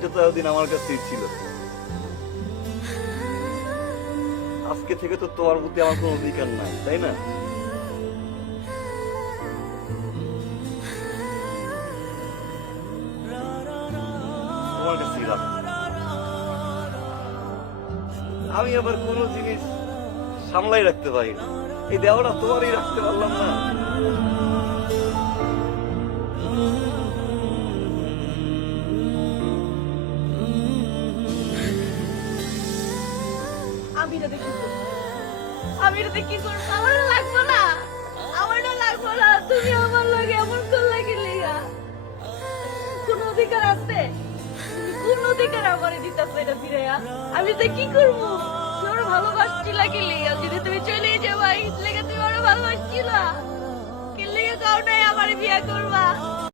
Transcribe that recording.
এটা তো এতদিন আমার কাছেই ছিল। আজকে থেকে তো তোমার প্রতি আমার কোনো অধিকার নাই, তাই না? তোমার কাছেই রাখো। আমি আবার কোনো জিনিস সামলাই রাখতে পারি না, এই দেওয়াটা তোমারই রাখতে পারলাম না। আমি এটাতে কি করবো? আমি এটাতে কি করবো? আমার না লাগবো না, আমার না লাগবো না। তুমি আমার লাগে এমন করলে কি লিগা? কোন অধিকার আছে? তুমি কোন অধিকার আমারে দিতেছো এটা ফিরাইয়া? আমি তো কি করবো? তুমি আমার ভালোবাসছিলা কি লিগা? যদি তুমি চলে যাবা এই লেগে তুমি আমার ভালোবাসছিলা কি লিগা? কাউ নাই আমার বিয়ে করবা?